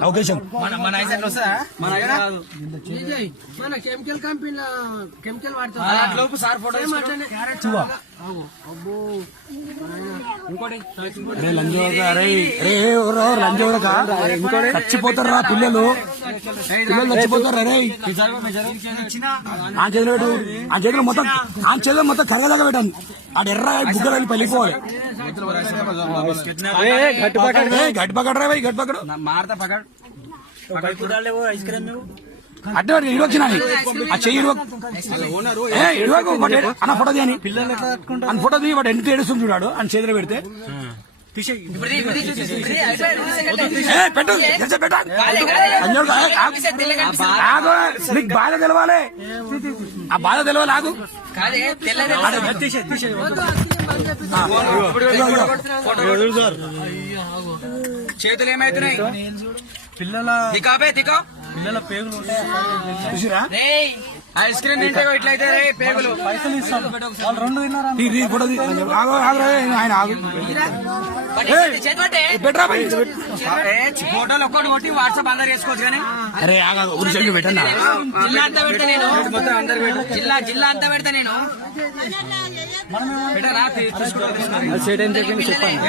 అవకాశం మన chemical company chemical వాడుతాం సార్ ఫోటో చచ్చిపోతారు రా పిల్లలు చచ్చిపోతారు రే ఆ చేతిలో మొత్తం కరగదాకా పెట్టాను ఆడ ఎర్ర బుగ్గలు వెళ్ళి పెళ్ళిపోవాలి గట్టి పకడ్ రా గట్టి పకడు మారతా పకడ్ అడ్డ ఇడవచ్చిన ఆ చెయ్యి ఇడవకు అన్న ఫోటో తీయని అని ఫోటో తీ వాడు ఎంత ఏడుస్తుంది చూడాడు అని చేతిలో పెడితే పెట్టు నీకు బాధ తెలవాలి ఆ బాధ తెలవాలి ఆగు చేతులు ఏమైతున్నాయి పిల్లల పేగులు చూసిరా ఐస్ క్రీమ్ తింటే ఇట్లయితే పేగులు పైసలు ఇస్తాం రెండు ఆయన ఆగు ఫోటోలు ఒక్కటి కొట్టి వాట్సాప్ అందరు చేసుకోవచ్చు కానీ అరే ఊరి సైడ్ పెట్టన్నా జిల్లా అంతా పెడతా నేను జిల్లా అంతా పెడతా నేను పెట్టరా చెప్పండి